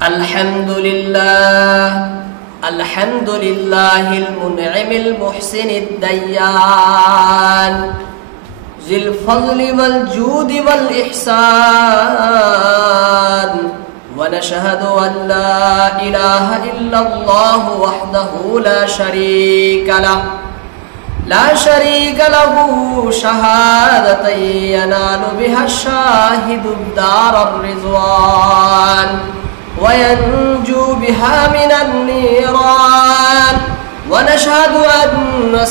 আলহামদুলিল্লাহিল মুনঈমিল মুহসিনিদ দায়্যান জিল ফযলি ওয়াল জুদি ওয়াল ইহসান ওয়া নাশহাদু আন লা ইলাহা ইল্লাল্লাহু ওয়াহদাহু লা শারীকা লাহু শাহাদাতান ইয়ানালু বিহা শাহিদুদ দারার রিজওয়ান وينجو بها من النيران ونشهد أن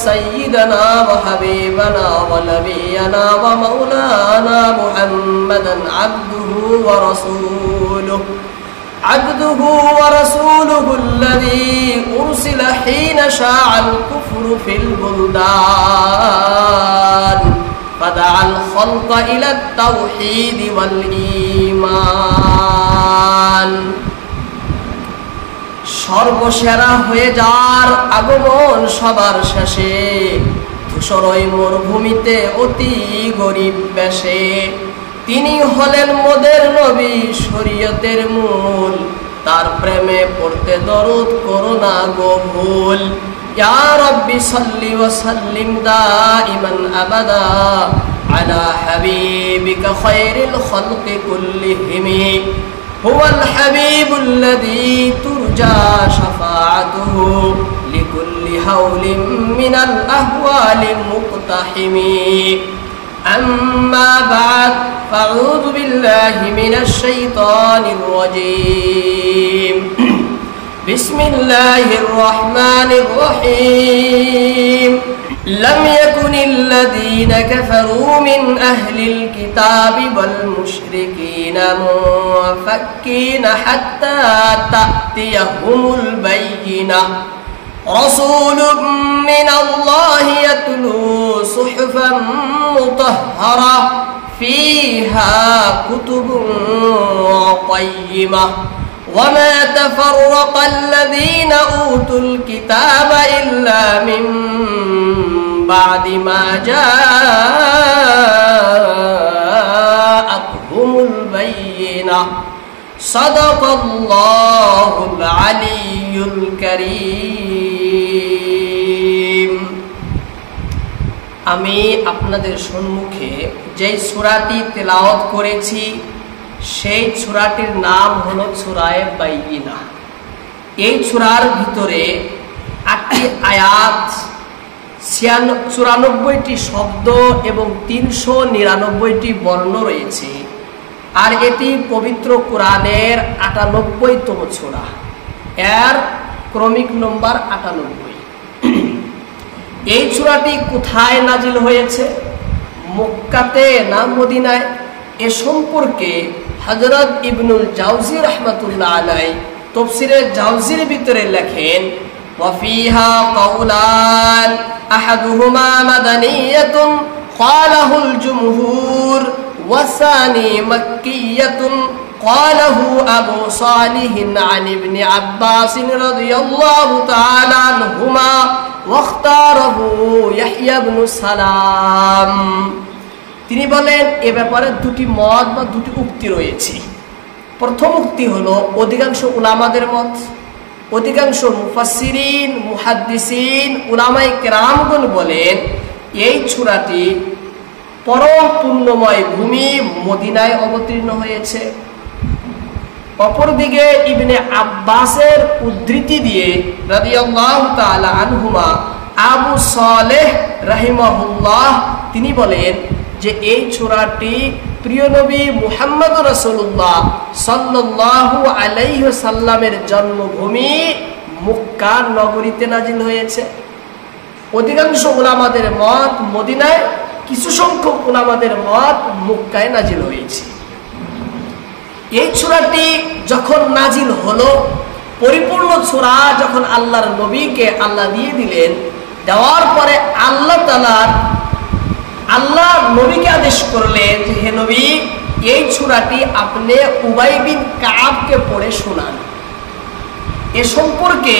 سيدنا وحبيبنا ونبينا ومولانا محمدا عبده ورسوله الذي أرسل حين شاع الكفر في البلدان فدعا الخلق إلى التوحيد والإيمان সর্বসেরা হয়ে যার আগমন সবার শেষে ধূসরই মরুভূমিতে অতি গরিব বেশে তিনি হলেন মোদের নবী শরীয়তের মূল তার প্রেমে পড়তে দরুদ করো না গো ভুল ইয়া রাব্বি সাল্লি ওয়া সাল্লিম দাইমান আবাদা আলা হাবিবিকা খায়রিল খালকি কুল্লিহিম হুয়াল হাবিবুল্লাযী তুরজা শাফাআতুহু লিকুল্লি হাওলিন মিনাল আহওয়ালি মুকতাহিমি أما بعد فأعوذ بالله من الشيطان الرجيم بسم الله الرحمن الرحيم لم يكن الذين كفروا من أهل الكتاب والمشركين منفكين حتى تأتيهم البينة رسول من الله يتلو صحفا مطهرة فيها كتب قيمة وما تفرق الذين أوتوا الكتاب إلا من بعد ما جاءتهم البينة صدق الله العلي الكريم আমি আপনাদের সম্মুখে যে সূরাটি তেলাওয়াত করেছি সেই সূরাটির নাম হলো সূরা বাইয়িনা। এই সূরার ভিতরে 8টি আয়াত, 94টি শব্দ এবং 399টি বর্ণ রয়েছে। আর এটি পবিত্র কোরআনের 98তম সূরা, এর ক্রমিক নম্বর 98। এই সূরাটি কোথায় নাজিল হয়েছে, মক্কাতে না মদিনায়, এ সম্পর্কে হযরত ইবনুল জাওজি রাহমাতুল্লাহ আলাইহি তাফসীরে জাওজির ভিতরে লেখেন ওয়া ফিহা কাউলান আহাদুহুমা মাদানিয়াতুন ক্বালাহুল জুমহুর ওয়া সানি মাক্কিয়াতুন ক্বালাহু আবু সালিহ আন ইবনে আব্বাস রাদিয়াল্লাহু তাআলা আনহুমা ওয়া ইখতারাহু ইয়াহইয়া ইবনে সালাম। তিনি বলেন এ ব্যাপারে দুটি মত বা দুটি উক্তি রয়েছে। প্রথম উক্তি হলো অধিকাংশ উলামাদের মত, অধিকাংশ মুফাসসিরিন মুহাদ্দিসিন উলামায়ে কেরামগণ বলেন এই সূরাটি পরম পুণ্যময় ভূমি মদিনায় অবতীর্ণ হয়েছে। অপরদিকে ইবনে আব্বাসের উদ্ধৃতি দিয়ে রাদিয়াল্লাহু তাআলা আনহুমা আবু সালেহ রাহিমাহুল্লাহ তিনি বলেন যে এই সূরাটি প্রিয় নবী মুহাম্মদ রাসূলুল্লাহ সাল্লাল্লাহু আলাইহি ওয়াসাল্লামের জন্মভূমি মক্কা নগরীতে নাজিল হয়েছে। অধিকাংশ উলামাদের মত মদিনায়, কিছু সংখ্যক উলামাদের মত মক্কায় নাজিল হয়েছে। এই সূরাটি যখন নাজিল হলো, পরিপূর্ণ সূরা যখন আল্লাহর নবীকে আল্লাহ দিয়ে দিলেন, দেওয়ার পরে আল্লাহ নবীকে আদেশ করলেন যে হে নবী এই সূরাটি আপনি উবাই বিন কাবকে পড়ে শোনান। এ সম্পর্কে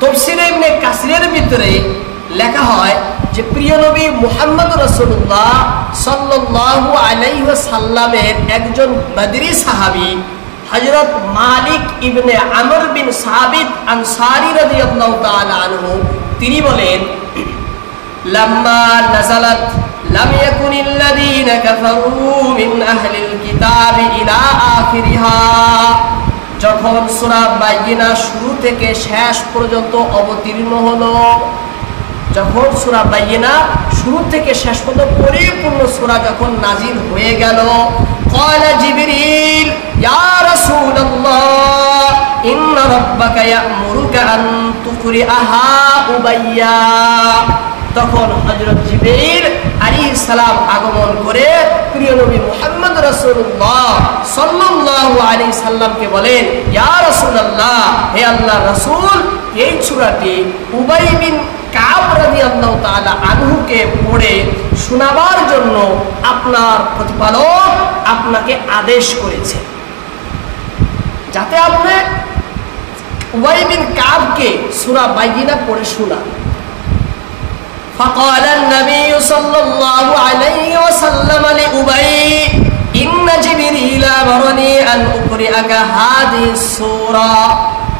তাফসীরে ইবনে কাসিরের ভিতরে লেখা হয় যে প্রিয় নবী মুহাম্মদ রাসূলুল্লাহ সাল্লাল্লাহু আলাইহি ওয়াসাল্লামের একজন বদরি সাহাবী হযরত মালিক ইবনে আমর বিন সাবিত আনসারী রাদিয়াল্লাহু তাআলা আনহু তিনি বলেন, লাম্মা নাযালাত লাম ইয়াকুনিল লাযীনা কাফারু মিন আহলিল কিতাবি ইলা আখিরিহা, যখন সূরা বাইয়িনা শুরু থেকে শেষ পর্যন্ত অবতীর্ণ হলো, যখন সূরা বাইয়িনা শুরু থেকে শেষ পর্যন্ত পরিপূর্ণ সূরা যখন নাজিল হয়ে গেল, ক্বালা জিবরিল ইয়া রাসূলুল্লাহ ইন্না রাব্বাকা ইয়া'মুরুকা আন তুকরিআহা উবাইয়া, তখন হযরত জিবরিল আলাইহিস সালাম আগমন করে প্রিয় নবী মুহাম্মদ রাসূলুল্লাহ সাল্লাল্লাহু আলাইহি সাল্লামকে বলেন, ইয়া রাসূলুল্লাহ, হে আল্লাহর রাসূল, এই সূরাটি উবাই বিন কাব রাদিয়াল্লাহু তাআলা আনহুকে পড়ে শোনাবার জন্য আপনার প্রতিপালক আপনাকে আদেশ করেছে, যাতে আপনি উবাই বিন কাবকে সূরা বাইয়িনা পড়ে শোনান। فقال النبي صلى الله عليه وسلم لأبي إن جبريل أمرني أن أقرئك هذه السورة,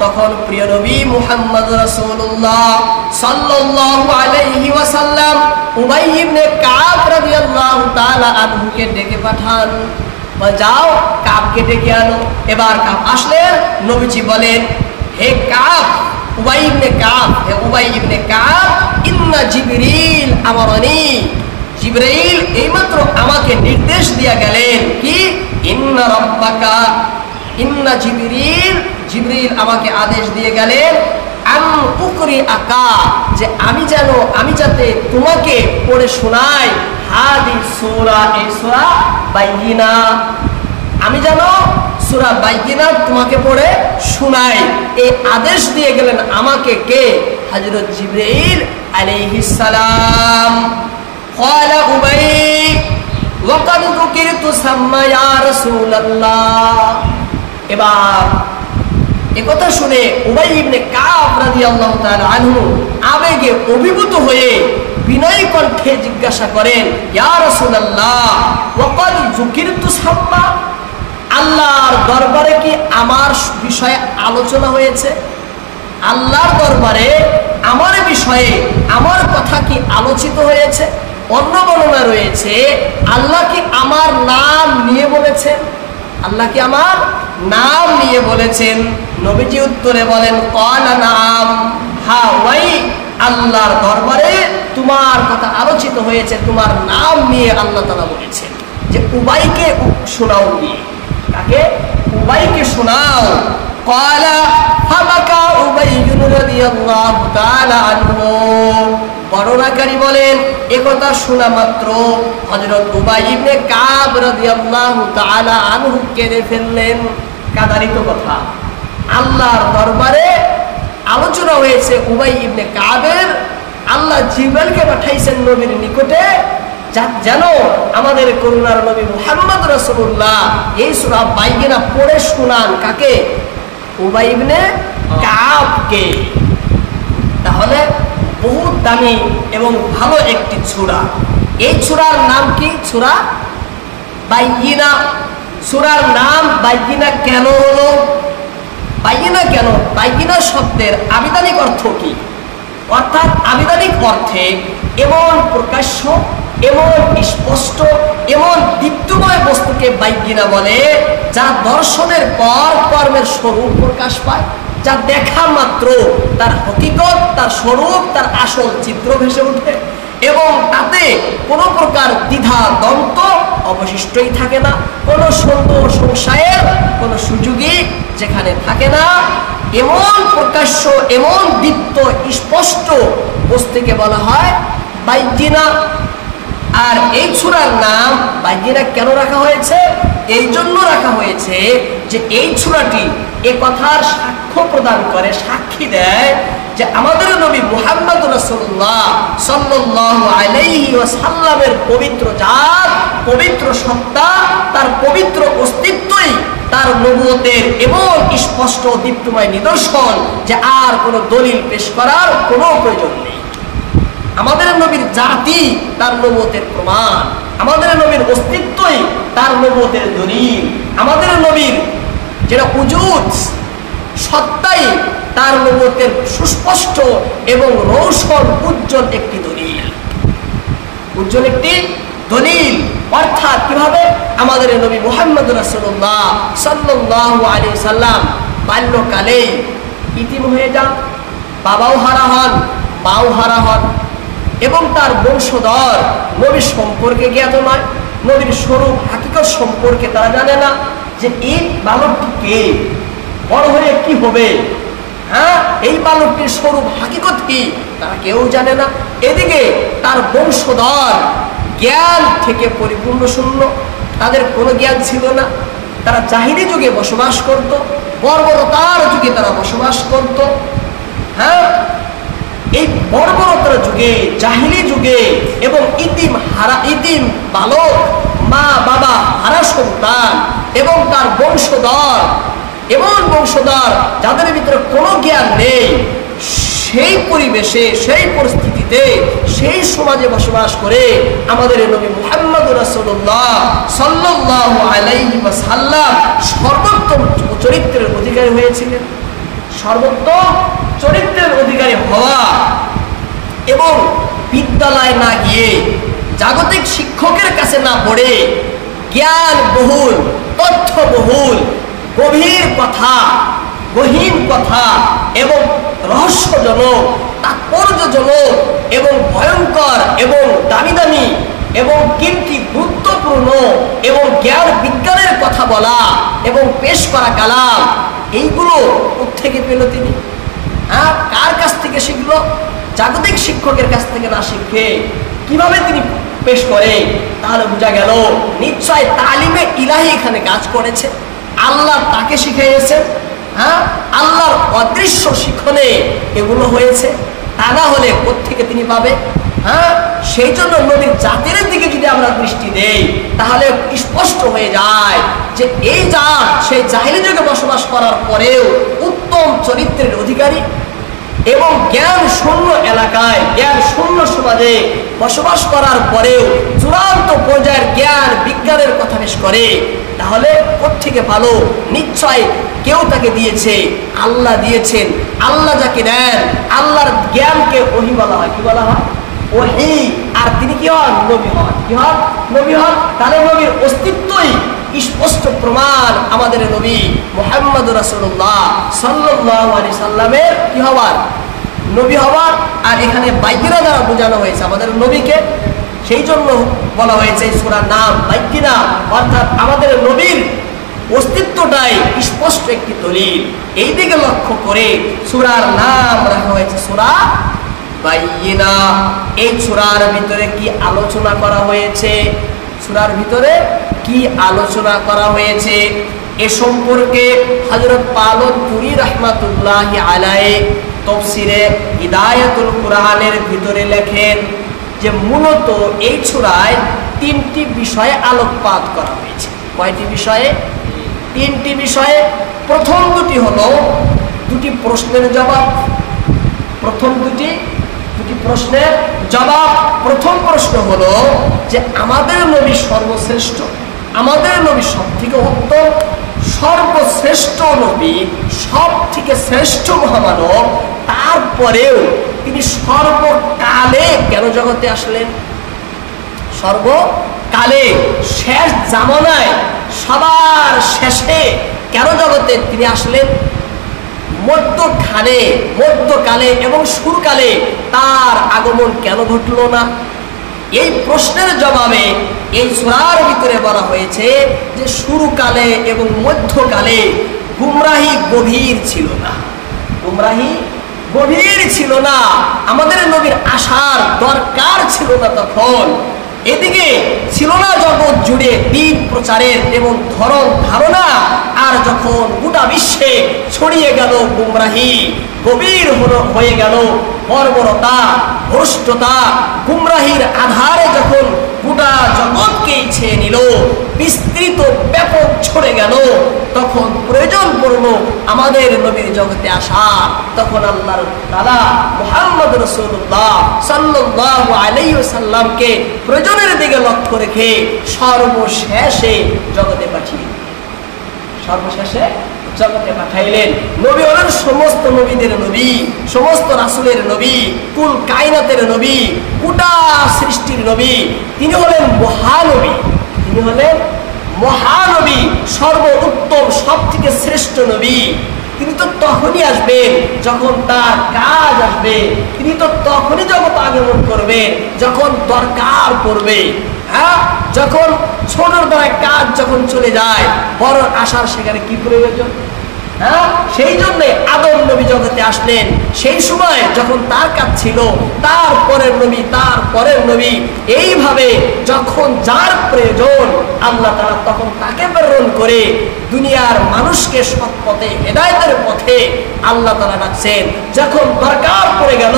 তখন প্রিয় নবী মুহাম্মদ রাসূলুল্লাহ সাল্লাল্লাহু আলাইহি ওয়াসাল্লাম উবাই ইবনে কাব রাদিয়াল্লাহু তাআলা আনহুকে ডেকে পাঠান, যাও কাবকে ডেকে আনো। এবার কাব আসলেন, নবীজি বলেন, হে কাব, উবাই ইবনে কাব, হে উবাই ইবনে কাব, ইন্না জিবরিল আমারনি, জিবরাইল এইমাত্র আমাকে নির্দেশ দিয়া গেলেন কি, ইন্না রাব্বাকা, ইন্না জিবরিল, জিবরিল আমাকে আদেশ দিয়ে গেলেন, আন উকরিআকা, যে আমি যাতে তোমাকে পড়ে শোনাই, হাদিস সূরা, এই সূরা বাইয়িনা, আমি যেন সূরা বাইয়িনা তোমাকে পড়ে শোনাই, এই আদেশ দিয়ে গেলেন আমাকে কে, হযরত জিবরাইল আলাইহিস সালাম। ক্বালা উবাই ওয়া কাদ যুকিরতু সাম্মা ইয়া রাসূলুল্লাহ, এবার একথা শুনে উবাই ইবনে কাব রাদিয়াল্লাহু তাআলা আনহু আবেগে অভিভূত হয়ে বিনয়ী কণ্ঠে জিজ্ঞাসা করেন, ইয়া রাসূলুল্লাহ ওয়া কাদ যুকিরতু সাম্মা, আল্লাহর দরবারে কি আমার বিষয়ে আলোচনা হয়েছে? আল্লাহর দরবারে আমার বিষয়ে আমার কথা কি আলোচিত হয়েছে? অন্য বর্ণনা রয়েছে আল্লাহ কি আমার নাম নিয়ে বলেছেন, আল্লাহ কি আমার নাম নিয়ে বলেছেন? নবীজি উত্তরে বলেন, ক্বালা নাম, হ্যাঁ ওয়াই, আল্লাহর দরবারে তোমার কথা আলোচিত হয়েছে, তোমার নাম নিয়ে আল্লাহ তাআলা বলেছেন যে উবাইকে শোনাও, নিয়ে তাকে উবাইকে শোনাও। ক্বালা ফাবাকা উবাই রাদিয়াল্লাহু তাআলা আনহু, বর্ণনাকারী বলেন একথা শোনা মাত্র হযরত উবাই ইবনে কাব রাদিয়াল্লাহু তাআলা আনহু কেঁদে ফেললেন। কাদারিত কথা, আল্লাহর দরবারে আলোচনা হয়েছে উবাই ইবনে কাবের, আল্লাহ জিবরাইলকে পাঠাইছেন নবীর নিকটে, যেন আমাদের করুণার নবী মুহাম্মদ রাসূলুল্লাহ এই সূরা বাইয়িনা পড়ে শোনান, কাকে? উবাই ইবনে কাবকে। তাহলে বহু দামি এবং ভালো একটি সূরা। এই সূরার নাম কি? সূরা বাইয়িনা। সূরার নাম বাইয়িনা কেন হলো? বাইয়িনা কেন? বাইয়িনা শব্দের আবিধানিক অর্থ কি? অর্থাৎ আবিধানিক অর্থে এমন প্রকাশ্য, এমন স্পষ্ট, এমন দীপ্তময় বস্তুকে বাইয়িনা বলে যা দর্শনের পর কর্মের স্বরূপ প্রকাশ পায়, যা দেখা মাত্র তার হকিকত, তার স্বরূপ, তার আসল চিত্র ভেসে ওঠে এবং তাতে কোনো প্রকার দ্বিধা দ্বন্দ্ব অবশিষ্টই থাকে না, কোনো সন্দেহ সংশয়ের কোনো সুযোগই যেখানে থাকে না, এমন প্রকাশ্য, এমন দীপ্ত স্পষ্ট বস্তুকে বলা হয় বাইয়িনা। আর এই সূরার নাম বাইয়িনা কেন রাখা হয়েছে? এই জন্য রাখা হয়েছে যে এই সূরাটি এ কথার সাক্ষ্য প্রদান করে, সাক্ষী দেয় যে আমাদের নবী মুহাম্মদ রাসূলুল্লাহ সাল্লাল্লাহু আলাইহি ওয়াসাল্লামের পবিত্র জাত, পবিত্র সত্তা, তার পবিত্র অস্তিত্বই তার নবুয়তের এমন স্পষ্ট দীপ্তময় নিদর্শন যে আর কোনো দলিল পেশ করার কোনো প্রয়োজন নেই। আমাদের নবীর জাতি তার নবুয়তের প্রমাণ, আমাদের নবীর অস্তিত্বই তার নবুয়তের দলিল, আমাদের নবীর যেটা উজুদ সত্তাই তার নবুয়তের সুস্পষ্ট এবং রৌশন উজ্জ্বল একটি দলিল, উজ্জ্বল একটি দলিল। অর্থাৎ কিভাবে আমাদের নবী মুহাম্মদ রাসূলুল্লাহ সাল্লাল্লাহু আলাইহি সাল্লাম বাল্যকালে ইতিম হয়ে যান, বাবাও হারা হন, মাও হারা হন, এবং তার বংশধর নবীর সম্পর্কে জ্ঞাত নয়, নবীর স্বরূপ হাকিকত সম্পর্কে তারা জানে না, যে এই বালকটি কে, বড় হয়ে কি হবে, হ্যাঁ এই বালকটির স্বরূপ হাকিকত কি তারা কেউ জানে না। এদিকে তার বংশধর জ্ঞান থেকে পরিপূর্ণ শূন্য, তাদের কোনো জ্ঞান ছিল না, তারা জাহিলি যুগে বসবাস করত, বর্বরতার যুগে তারা বসবাস করত। হ্যাঁ এই বর্বরতার যুগে, জাহিলি যুগে, এবং ইতিম বালক, মা বাবা হারা সন্তান এবং তার বংশধর, এমন বংশধর যাদের ভিতরে কোনো জ্ঞান নেই, সেই পরিবেশে, সেই পরিস্থিতিতে, সেই সমাজে বসবাস করে আমাদের নবী মুহাম্মদ রাসূলুল্লাহ সাল্লাল্লাহু আলাইহি ওয়াসাল্লাম সর্বোত্তম চরিত্রের অধিকারী হয়েছিলেন। সর্বোত্তম চরিত্রের অধিকারী হওয়া এবং বিদ্যালয়ে না গিয়ে, জাগতিক শিক্ষকের কাছে না পড়ে, জ্ঞান বহুল, তথ্য বহুল, গভীর কথা, গহীন কথা এবং রহস্যজনক, তাৎপর্যজনক এবং ভয়ঙ্কর এবং দামি দামি এবং কিন্তু গুরুত্বপূর্ণ এবং জ্ঞান বিজ্ঞানের কথা বলা এবং পেশ করা কালাম, এইগুলো কোত্থেকে পেল তিনি? কার কাছ থেকে শিখলো? জাগতিক শিক্ষকের কাছ থেকে না শিখে কিভাবে তিনি পেশ করে? তাহলে বোঝা গেল নিশ্চয় তালিমে ইলাহি এখানে কাজ করেছে, আল্লাহ তাকে শিখিয়েছেন। আল্লাহর অদৃশ্য শিক্ষণে এগুলো হয়েছে, তা না হলে কোত্থেকে তিনি পাবে? সেই জন্য নবীর জাতির দিকে যদি আমরা দৃষ্টি দেই তাহলে স্পষ্ট হয়ে যায় যে এই জাত সেই জাহিলি যুগে বসবাস করার পরেও উত্তম চরিত্রের অধিকারী এবং জ্ঞান শূন্য এলাকায়, জ্ঞান শূন্য সমাজে বসবাস করার পরেও চূড়ান্ত পর্যায়ের জ্ঞান বিজ্ঞানের কথা পেশ করে। তাহলে কোত্থেকে ভালো? নিশ্চয় কেউ তাকে দিয়েছে, আল্লাহ দিয়েছেন। আল্লাহ যাকে দেন, আল্লাহর জ্ঞানকে ওহী বলা হয়। কি বলা হয়? ওহী। আর তিনি কি হন? নবী হন। কি হন? নবী হন। তাহলে নবীর অস্তিত্বই স্পষ্ট প্রমাণ আমাদের নবী মুহাম্মদ রাসূলুল্লাহ সাল্লাল্লাহু আলাইহি সাল্লামের কি হওয়ার, নবী হওয়ার। আর এখানে বাইকিরা দ্বারা বোঝানো হয়েছে আমাদের নবীকে, সেই জন্য বলা হয়েছে সূরার নাম বাইকিনা, অর্থাৎ আমাদের নবীর অস্তিত্বটাই স্পষ্ট একটি দলিল। এই দিকে লক্ষ্য করে সূরার নাম রাখা হয়েছে সূরা বাইয়িনা। এই সূরার ভিতরে কি আলোচনা করা হয়েছে, সূরার ভিতরে কি আলোচনা করা হয়েছে এ সম্পর্কে হযরত পালনপুরী রাহমাতুল্লাহি আলাইহি তাফসীরে হিদায়াতুল কুরআনের ভিতরে লেখেন যে মূলত এই সূরায় তিনটি বিষয়ে আলোকপাত করা হয়েছে। কয়টি বিষয়ে? তিনটি বিষয়ে। প্রথম দুটি হলো দুটি প্রশ্নের জবাব। প্রথম দুটি প্রশ্নের জবাব। প্রথম প্রশ্ন হলো যে আমাদের নবী সর্বশ্রেষ্ঠ, আমাদের নবী সব থেকে উত্তম, সর্বশ্রেষ্ঠ নবী, সব থেকে শ্রেষ্ঠ মহামানব, তারপরেও তিনি সর্বকালে কেন জগতে আসলেন? সর্বকালে, শেষ জামানায়, সবার শেষে কেন জগতে তিনি আসলেন? মধ্যকালে এবং শুরুকালে তার আগমন কেন ঘটল না? এই প্রশ্নের জবাবে এই সূরার ভিতরে বলা হয়েছে যে শুরুকালে এবং মধ্যকালে গুমরাহি গভীর ছিল না, গুমরাহি গভীর ছিল না, আমাদের নবীর আসার দরকার ছিল না তখন। এদিকে ছিল না জগৎ জুড়ে দিন প্রচারের এবং ধরন ধারণা। আর যখন গোটা বিশ্বে ছড়িয়ে গেল গুমরাহি, গভীর হয়ে গেল বর্বরতা, ভ্রষ্টতা, গুমরাহির আধারে যখন গোটা জগৎকে ছেয়ে নিল, বিস্তৃত ব্যাপক ছড়ে গেল, তখন প্রয়োজন পড়ল আমাদের নবীর জগতে আসা। তখন আল্লাহর তাআলা মুহাম্মদ রাসূলুল্লাহ সাল্লাল্লাহু আলাইহি ওয়াসাল্লামকে প্রয়োজনের দিকে লক্ষ্য রেখে সর্বশেষে জগতে পাঠিয়ে, সর্বশেষে জগতে পাঠাইলেন। নবী হলেন সমস্ত নবীদের নবী, সমস্ত রাসূলের নবী, কুল কায়নাতের নবী, গোটা সৃষ্টির নবী। তিনি হলেন মহানবী, তিনি হলেন মহানবী, সর্বোত্তম, সব থেকে শ্রেষ্ঠ নবী। তিনি তো তখনই আসবেন যখন তার কাজ আসবে, তিনি তো তখনই জগৎ আগমন করবেন যখন দরকার পড়বে। হ্যাঁ, যখন ছোটর দ্বারা কাজ যখন চলে যায়, বড় আসার সেখানে কি প্রয়োজন? হ্যাঁ, সেই জন্যে আদম নবী জগতে আসলেন সেই সময় যখন তার কাজ ছিল, তারপরের নবী, তারপরের নবী, এইভাবে যখন যার প্রয়োজন আল্লাহ তাআলা তখন তাকে প্রেরণ করে দুনিয়ার মানুষকে সৎ পথে, হেদায়েতের পথে আল্লাহ তাআলা ডাকছেন। যখন দরকার পড়ে গেল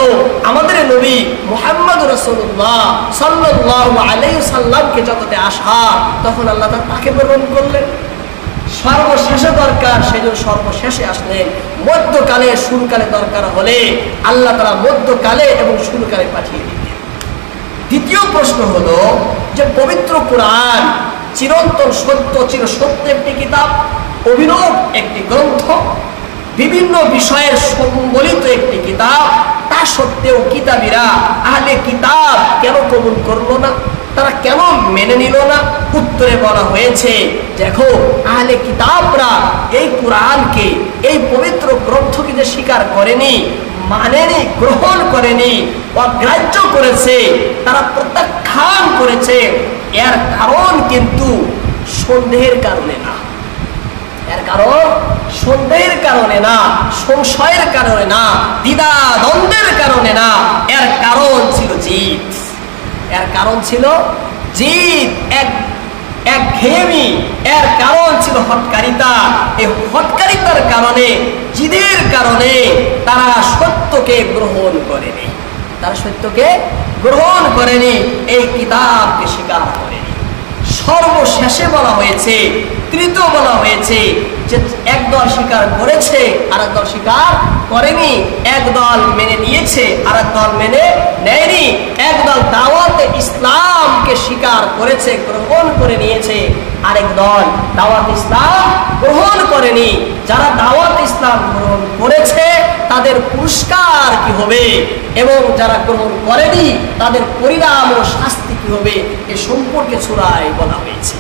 আমাদের নবী মুহাম্মদ রাসূলুল্লাহ সাল্লাল্লাহু আলাইহি সাল্লামকে জগতে আসা, তখন আল্লাহ তাআলা তাকে প্রেরণ করলেন। সর্বশেষে দরকার, সেজন্য সর্বশেষে আসলেন। মধ্যকালে শুরুকালে দরকার হলে আল্লাহ তাআলা মধ্যকালে এবং শুরুকালে পাঠিয়ে দিতেন। দ্বিতীয় প্রশ্ন হলো যে পবিত্র কোরআন চিরন্তন সত্য, চিরসত্য একটি কিতাব, অভিনব একটি গ্রন্থ, বিভিন্ন বিষয়ের সম্বলিত একটি কিতাব। তা সত্ত্বেও কিতাবীরা, আহলে কিতাব কেন কবুল করলো না? তারা কেন মেনে নিল না? উত্তরে বলা হয়েছে, দেখো আহলে কিতাবরা এই কোরআনকে, এই পবিত্র গ্রন্থকে যে স্বীকার করেনি, মানেনি, গ্রহণ করেনি, অগ্রাহ্য করেছে, তারা প্রত্যাখ্যান করেছে, এর কারণ কিন্তু সন্দেহের কারণে না। এর কারণ সন্দেহের কারণে না, সংশয়ের কারণে না, দ্বিধা দ্বন্দ্বের কারণে না। এর কারণ ছিল জিদ। এর কারণ ছিল জিদ, একঘেয়েমি। এর কারণ ছিল হটকারিতা। এই হটকারিতার কারণে, জিদের কারণে তারা সত্যকে গ্রহণ করেনি, তারা সত্যকে গ্রহণ করেনি, এই কিতাবকে স্বীকার করেনি। সর্বশেষে বলা হয়েছে, তৃতীয় বলা হয়েছে যে একদল স্বীকার করেছে আর একদল স্বীকার করেনি, একদল মেনে নিয়েছে আর একদল মেনে নেয়নি, একদল দাওয়াতে ইসলামকে স্বীকার করেছে, গ্রহণ করে নিয়েছে, আরেক দল দাওয়াত ইসলাম গ্রহণ করেনি। যারা দাওয়াত ইসলাম গ্রহণ করেছে তাদের পুরস্কার কি হবে এবং যারা গ্রহণ করেনি তাদের পরিণাম ও শাস্তি কি হবে, এ সম্পর্কে সূরায় বলা হয়েছে।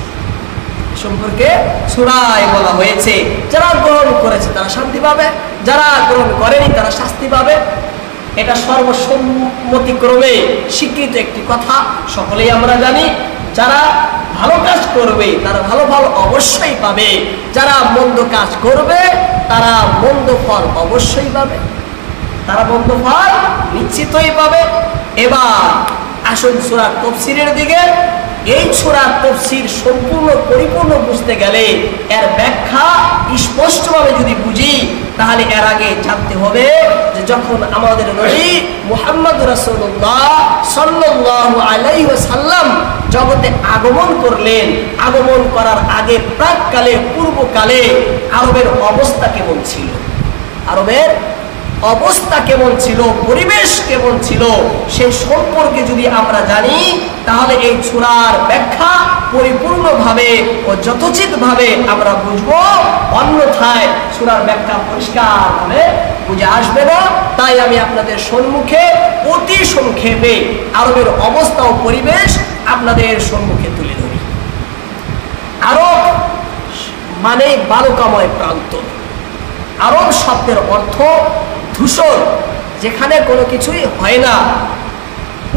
সম্পর্কে সূরায় বলা হয়েছে। যারা গ্রহণ করেছে তারা শান্তি পাবে, যারা গ্রহণ করেনি তারা শাস্তি পাবে। এটা সর্বসম্মতিক্রমে স্বীকৃত একটি কথা, সকলেই আমরা জানি। যারা ভালো কাজ করবে তারা ভালো ফল অবশ্যই পাবে, যারা মন্দ কাজ করবে তারা মন্দ ফল অবশ্যই পাবে, তারা মন্দ ফল নিশ্চিতই পাবে। এবার আসুন সূরা তাফসীরের দিকে। এই সূরার তাফসীর সম্পূর্ণ পরিপূর্ণ বুঝতে গেলে, এর ব্যাখ্যা স্পষ্টভাবে যদি বুঝি, তাহলে এর আগে জানতে হবে যে যখন আমাদের নবী মুহাম্মদ রাসূলুল্লাহ সাল্লাল্লাহু আলাইহি ওয়াসাল্লাম জগতে আগমন করলেন, আগমন করার আগে প্রাককালে, পূর্বকালে আরবের অবস্থা কেমন ছিল, আরবের অবস্থা কেমন ছিল, পরিবেশ কেমন ছিল, সেই সম্পর্কে যদি আমরা জানি তাহলে এই সূরার ব্যাখ্যা পরিপূর্ণভাবে ও যথোচিতভাবে আমরা বুঝবো। অন্যথায় সূরার ব্যাখ্যা পরিষ্কারভাবে বুঝে আসবে না। তাই আমি আপনাদের সম্মুখে অতি সংক্ষেপে আরবের অবস্থা ও পরিবেশ আপনাদের সম্মুখে তুলে ধরি। আরব মানে বালুকাময় প্রান্ত। আরব শব্দের অর্থ ধূসর, যেখানে কোনো কিছুই হয় না,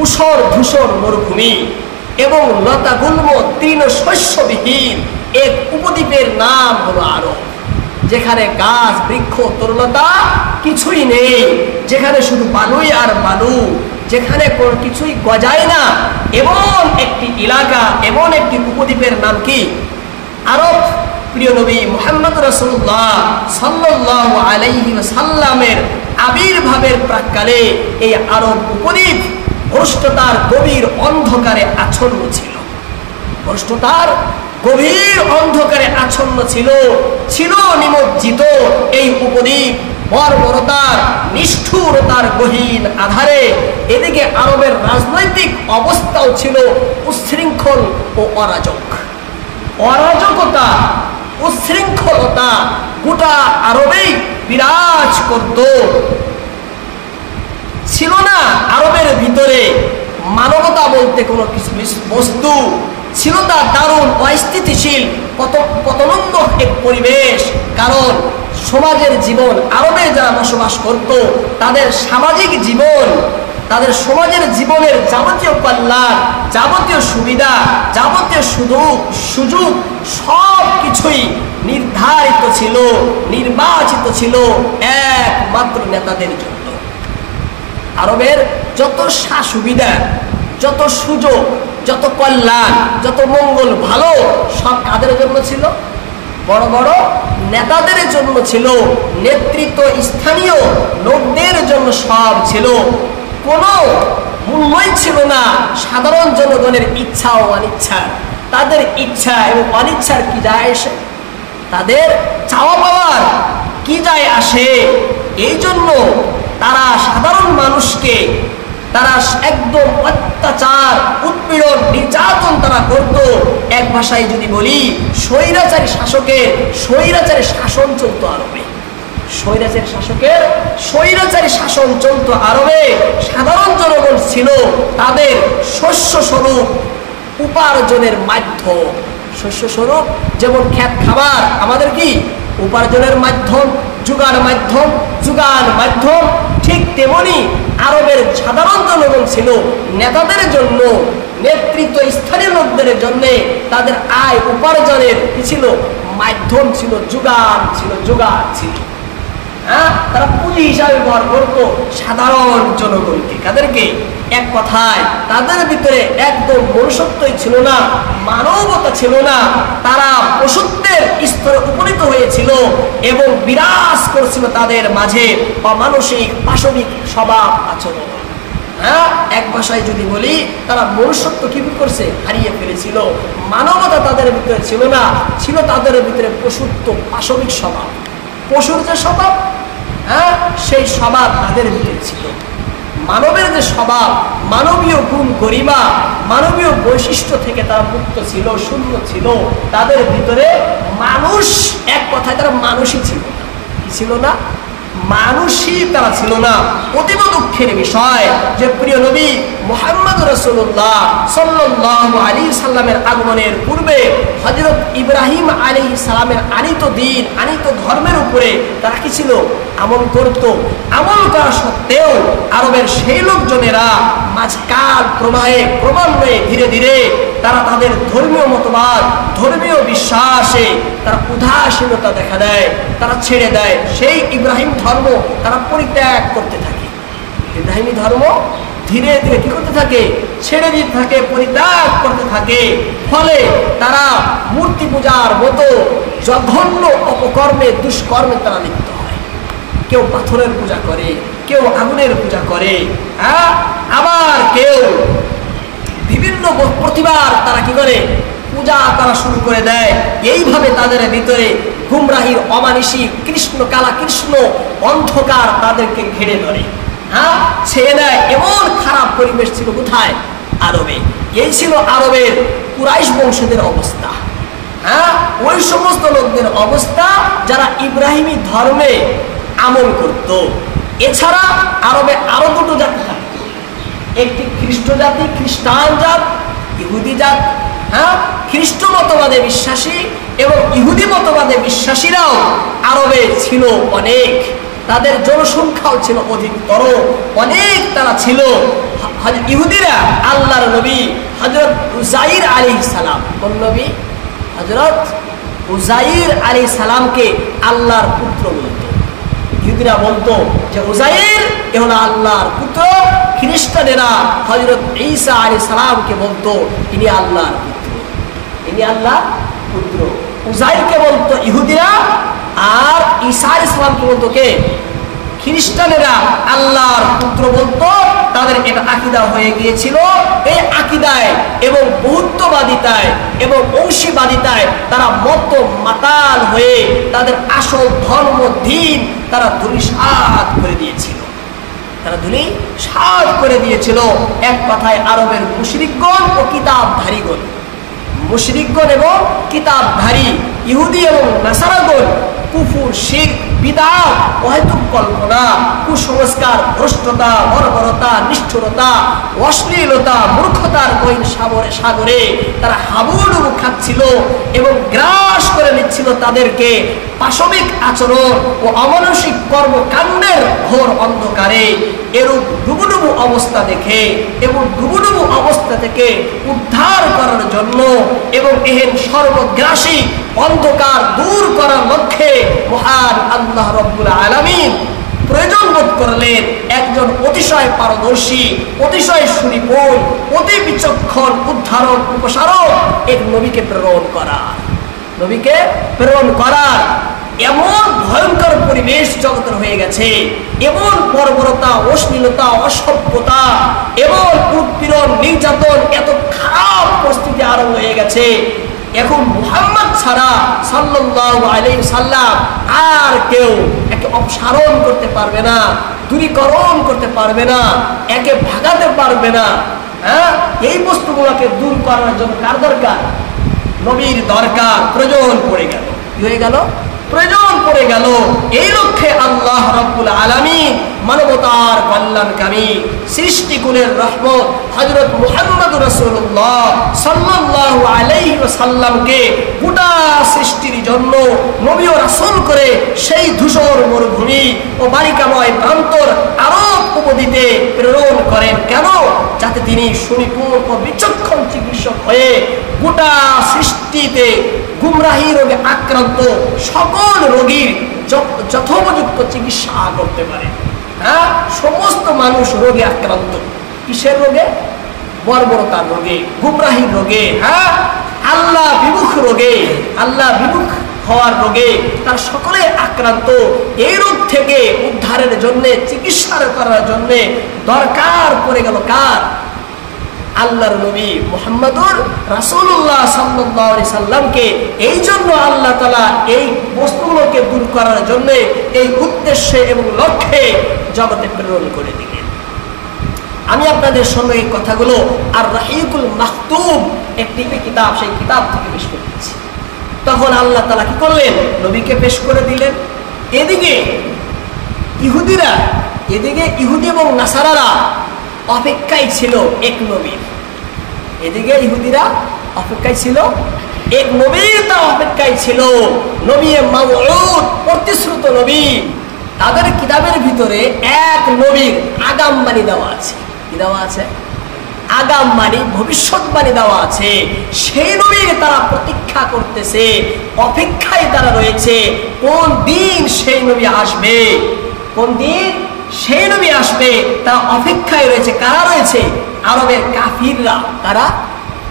উষর ধূসর মরুভূমি এবং লতাগুল্ম তৃণ শস্যবিহীন এক উপদ্বীপের নাম হলো আরব, যেখানে গাছ বৃক্ষ তরুলতা কিছুই নেই, যেখানে শুধু বালুই আর বালু, যেখানে কোনো কিছুই গজায় না, এমন একটি এলাকা, এমন একটি উপদ্বীপের নাম কি? আরব। প্রিয় নবী মুহাম্মদ রাসূলুল্লাহ সাল্লাল্লাহু আলাইহি ওয়াসাল্লামের আবির্ভাবের প্রাক্কালে এই আরব উপদ্বীপ ভ্রষ্টতার গভীর অন্ধকারে আচ্ছন্ন ছিল। ভ্রষ্টতার গভীর অন্ধকারে আচ্ছন্ন ছিল, ছিল নিমজ্জিত এই উপদ্বীপ বর্বরতার, নিষ্ঠুরতার গহীন আধারে। এদিকে আরবের রাজনৈতিক অবস্থাও ছিল উচ্ছৃঙ্খল ও অরাজক। অরাজকতা উচ্ছৃঙ্খলতা গোটা আরবেই বিরাজ করত। ছিল না আরবের ভিতরে মানবতা বলতে কোনো কিছু বস্তু, ছিল তা দারুণ অস্থিতিশীল পতনঙ্গ এক পরিবেশ। কারণ সমাজের জীবন, আরবে যারা বসবাস করত তাদের সামাজিক জীবন, তাদের সমাজের জীবনের যাবতীয় কল্যাণ, যাবতীয় সুবিধা, যাবতীয় সুযোগ সব কিছুই নির্ধারিত ছিল, নির্বাচিত ছিল একমাত্র নেতাদের জন্য। আরবের যত সুবিধা, যত সুযোগ, যত কল্যাণ, যত মঙ্গল ভালো সব কাদের জন্য ছিল? বড় বড় নেতাদের জন্য ছিল, নেতৃত্ব স্থানীয় লোকদের জন্য সব ছিল। কোনো মূল্যই ছিল না সাধারণ জনগণের ইচ্ছা ও অনিচ্ছা। তাদের ইচ্ছা এবং অনিচ্ছার কি যায় আসে? তাদের চাওয়া পাওয়ার কি যায় আসে? এই জন্য তারা সাধারণ মানুষকে তারা একদম অত্যাচার, উৎপীড়ন, নির্যাতন তারা করত। এক ভাষায় যদি বলি, স্বৈরাচারী শাসন চলতো আরবে। স্বৈরাচারী শাসন চলতো আরবে। সাধারণ জনগণ ছিল তাদের শস্য স্বরূপ উপার্জনের মাধ্যম। শস্য স্বরূপ যেমন খেত খাবার আমাদের কি উপার্জনের মাধ্যম, যোগান মাধ্যম, ঠিক তেমনি আরবের সাধারণ জনগণ ছিল নেতাদের জন্য, নেতৃত্ব স্থানীয় লোকদের জন্য তাদের আয় উপার্জনের কি ছিল? মাধ্যম ছিল, যোগান ছিল। তারা পুঁজি হিসাবে ব্যবহার করতো সাধারণ জনগণকে। কাদেরকে? এক কথায় তাদের ভিতরে একদম মনুষ্যত্বই ছিল না, মানবতা ছিল না। তারা পশুত্বের স্তরে উপনীত হয়েছিল এবং বিরাজ করছিল তাদের মাঝে অমানসিক পাশবিক স্বভাব আচরণ। এক ভাষায় যদি বলি, তারা মনুষ্যত্ব কি করছে? হারিয়ে ফেলেছিল। মানবতা তাদের ভিতরে ছিল না, ছিল তাদের ভিতরে পশুত্ব, পাশবিক স্বভাব। পশুর যে স্বভাব, সেই স্বভাব তাদের ভিতরে ছিল। মানবের যে স্বভাব, মানবীয় গুণ গরিমা, মানবীয় বৈশিষ্ট্য থেকে তারা মুক্ত ছিল, শূন্য ছিল। তাদের ভিতরে মানুষ, এক কথায় তারা মানুষই ছিল না। কি ছিল না? মানুষই তারা ছিল না। অতীব দুঃখের বিষয় যে প্রিয় নবী মুহাম্মদ রাসূলুল্লাহ সাল্লাল্লাহু আলাইহি সাল্লামের আগমনের পূর্বে হযরত ইব্রাহিম আলাইহিস সালামের আনিত দিন, আনিত ধর্মের উপরে তারা কি ছিল? আমল করত। আমল করা সত্ত্বেও আরবের সেই লোকজনেরা মাঝকাল ক্রমান্বয়ে ধীরে ধীরে তারা তাদের ধর্মীয় মতবাদ, ধর্মীয় বিশ্বাসে তারা উদাসীনতা দেখা দেয়, তারা ছেড়ে দেয়। সেই ইব্রাহিম ধর্ম তারা পরিত্যাগ করতে থাকে। ইব্রাহিমী ধর্ম ধীরে ধীরে কি করতে থাকে? ছেড়ে দিতে থাকে, পরিত্যাগ করতে থাকে। ফলে তারা মূর্তি পূজার মতো জঘন্য অপকর্মে, দুষ্কর্মে তারা লিপ্ত হয়। কেউ পাথরের পূজা করে, কেউ আগুনের পূজা করে, আবার কেউ বিভিন্ন প্রতিবার তারা কি করে? পূজা করা শুরু করে দেয়। এইভাবে তাদের ভিতরে গুমরাহির অমানিসী কালা কৃষ্ণ অন্ধকার তাদেরকে ঘিরে ধরে, ছেড়ে দেয়। এমন খারাপ পরিবেশ ছিল কোথায়? আরবে। এই ছিল আরবের কুরাইশ বংশীদের অবস্থা। ওই সমস্ত লোকদের অবস্থা যারা ইব্রাহিমী ধর্মে আমল করত। এছাড়া আরবে আরো দুটো জাতি থাকত। একটি খ্রিস্ট জাতি, খ্রিস্টান জাত, ইহুদি জাত। খ্রিস্ট মতবাদে বিশ্বাসী এবং ইহুদি মতবাদে বিশ্বাসীরাও আরবে ছিল অনেক। তাদের জনসংখ্যাও ছিল অধিকতর, অনেক তারা ছিল। ইহুদিরা আল্লাহর নবী হযরত উযাইর আলাইহিস সালাম, কোন নবী? হযরত উযাইর আলাইহিস সালামকে আল্লাহর পুত্র বলতো। ইহুদিরা বলতো যে উযাইর এ হলো আল্লাহর পুত্র। খ্রিস্টানেরা হযরত ঈসা আলাইহিস সালামকে বলতো ইনি আল্লাহর পুত্র, ইনি আল্লাহর পুত্র। উযাইরকে বলতো ইহুদিরা, আর ঈসা আলাইহিস সালামকে বলতো কে? খ্রিস্টানেরা আল্লাহর পুত্র বলতো। তাদের এটা আকীদা হয়ে গিয়েছিল। এই আকীদায় এবং বহুত্ববাদিতায় এবং অংশীবাদিতায় তারা মত মাতাল হয়ে তাদের আসল ধর্ম দিন তারা ধূলিসাৎ করে দিয়েছিল। এক কথায় আরবের মুশরিকগণ ও কিতাবধারীগণ মুশরিকগণ এবং কিতাবধারী ইহুদি এবং নাসারাগণ কুফর, শিরক, বিদআত, অহেতুক কল্পনা, কুসংস্কার, ভ্রষ্টতা, বর্বরতা, নিষ্ঠুরতা, অশ্লীলতা, মূর্খতার গহীন সাগরে তারা হাবুডুবু খাচ্ছিল এবং গ্রাস করে নিচ্ছিল তাদেরকে পাশবিক আচরণ ও অমানসিক কর্মকাণ্ডের ঘোর অন্ধকারে। এরূপ ডুবুডুবু অবস্থা দেখে এবং ডুবুডুবু অবস্থা থেকে উদ্ধার করার জন্য এবং এহেন সর্বগ্রাসী অন্ধকার দূর করার লক্ষ্যে মহান আল্লাহ রাব্বুল আলামিন প্রয়োজন বোধ করলেন একজন অতিশয় পারদর্শী, অতিশয় সুনিপুণ, অতি বিচক্ষণ উদ্ধারক উপসারক এক নবীকে প্রেরণ করার। এমন ভয়ঙ্কর পরিবেশ জগতের হয়ে গেছে, এমন বর্বরতা, অশ্লীলতা, অসভ্যতা এবং উৎপীড়ন, নির্যাতন, এত খারাপ পরিস্থিতি আরম্ভ হয়ে গেছে। এখন মুহাম্মদ ছাড়া সাল্লাল্লাহু আলাইহি সাল্লাম আর কেউ একে অপসারণ করতে পারবে না, দূরীকরণ করতে পারবে না, একে ভাগাতে পারবে না। এই বস্তুগুলোকে দূর করার জন্য কার দরকার? নবীর দরকার, প্রয়োজন পড়ে গেল। কি হয়ে গেল? প্রয়োজন পড়ে গেল। এই লক্ষ্যে আল্লাহ রাব্বুল আলামিন মানবতার কল্যাণকামী সৃষ্টিকুলের রহমত হযরত মুহাম্মদুর রাসূলুল্লাহ সাল্লাল্লাহু আলাইহি ওয়াসাল্লামকে গোটা সৃষ্টির জন্য নবী ও রাসূল করে সেই ধূসর মরুভূমি ও বারিকাময় প্রান্তর আরব উপদ্বীপে প্রেরণ করেন। কেন? যাতে তিনি সুনিপুণ ও বিচক্ষণ চিকিৎসক হয়ে গোটা সৃষ্টিতে গুমরাহি রোগে আক্রান্ত সকল রোগীর যথোপযুক্ত চিকিৎসা করতে পারে। সমস্ত মানুষ রোগে আক্রান্ত। কিসের রোগে? বর্বরতার রোগে, গুমরাহির রোগে, আল্লাহ বিমুখ রোগে, আল্লাহ বিমুখ হওয়ার রোগে তার সকলে আক্রান্ত। এই রোগ থেকে উদ্ধারের জন্য, চিকিৎসা করার জন্য দরকার পড়ে গেল কার? আল্লাহর নবী মুহাম্মদুর রাসূলুল্লাহ সাল্লাল্লাহু আলাইহি সাল্লামকে। এই জন্য আল্লাহ তাআলা এই বস্তুগুলোকে দূর করার জন্য, এই উদ্দেশ্যে এবং লক্ষ্যে জগতে প্রেরণ করে দিলেন। আমি আপনাদের সঙ্গে এই কথাগুলো আর রাহিকুল মাকতুব একটি কিতাব, সেই কিতাব থেকে পেশ করতেছি। তখন আল্লাহ তাআলা কি করলেন? নবীকে পেশ করে দিলেন। এদিকে ইহুদি এবং নাসারারা অপেক্ষায় ছিল এক নবীর। এদিকে ইহুদিরা অপেক্ষায় ছিল এক নবীর, তা অপেক্ষায় ছিল নবী মাউউদ, প্রতিশ্রুত নবী। তাদের কিতাবের ভিতরে এক নবীর আগামবাণী দেওয়া আছে। কি দেওয়া আছে? আগামবাণী, ভবিষ্যৎবাণী দেওয়া আছে। সেই নবীর তারা প্রতীক্ষা করতেছে, অপেক্ষায় তারা রয়েছে কোন দিন সেই নবী আসবে, কোন দিন সেই নবী আসবে। তারা অপেক্ষায় রয়েছে। কারা রয়েছে? আরবের কাফিররা। কারা?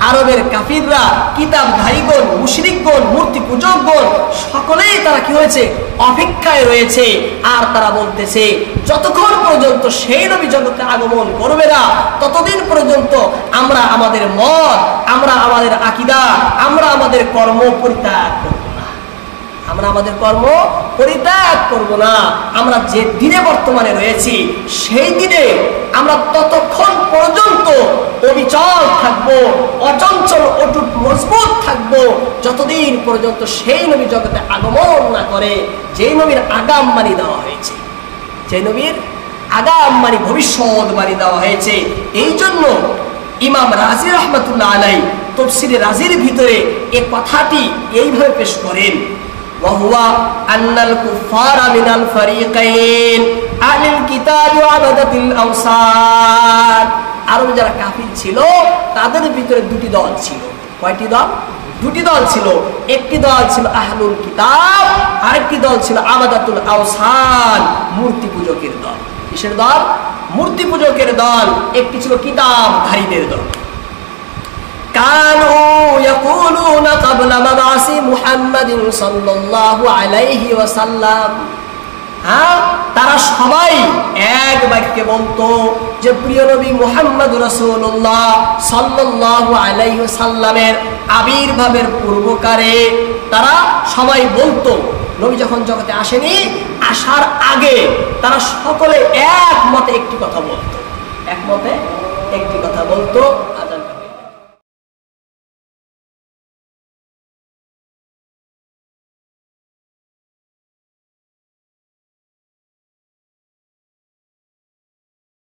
আরবের কাফিররা, কিতাবধারীগণ, মুশরিকগণ, মূর্তি পূজকগণ, সকলেই তারা কি হয়েছে? অপেক্ষায় রয়েছে। আর তারা বলতেছে যতক্ষণ পর্যন্ত সেই নবী জগতে আগমন করবে না, ততদিন পর্যন্ত আমরা আমাদের মত, আমরা আমাদের আকীদা, আমরা আমাদের কর্ম পরিত্যাগ করব না। আমরা আমাদের কর্ম পরিত্যাগ করব না। আমরা যে দিনে বর্তমানে রয়েছি সেই দিনে আমরা ততক্ষণ পর্যন্ত অবিচল থাকবো, অচঞ্চল, অটুট, মজবুত থাকবো, যতদিন পর্যন্ত সেই নবী জগতে আগমন না করে। যেই নবীর আগামবাণী দেওয়া হয়েছে, যে নবীর আগামবাণী, ভবিষ্যৎবাণী দেওয়া হয়েছে। এই জন্য ইমাম রাজি রাহমাতুল্লাহ আলাইহি তাফসীরে রাজির ভিতরে এই কথাটি এইভাবে পেশ করেন, وهو أن الكفار من الفريقين أهل الكتاب وعبدة الأوثان। আরব যারা কাফির ছিল তাদের ভিতরে দুটি দল ছিল। কয়টি দল? দুটি দল ছিল। একটি দল ছিল আহলুল কিতাব, আরেকটি দল ছিল আবাদাতুল আওসান, মূর্তি পূজকের দল। কিসের দল? মূর্তি পূজকের দল। একটি ছিল কিতাবধারীদের দল। كانوا يقولون قبل مبعث محمد صلى الله عليه وسلم। তারা সবাই এক বাক্যে বলতো যে প্রিয় নবী মুহাম্মদ রাসূলুল্লাহ সাল্লাল্লাহু আলাইহি ওয়াসাল্লামের আবির্ভাবের পূর্বকারে তারা সবাই বলতো, নবী যখন জগতে আসেনি, আসার আগে তারা সকলে একমতে একটি কথা বলতো, একমতে একটি কথা বলতো।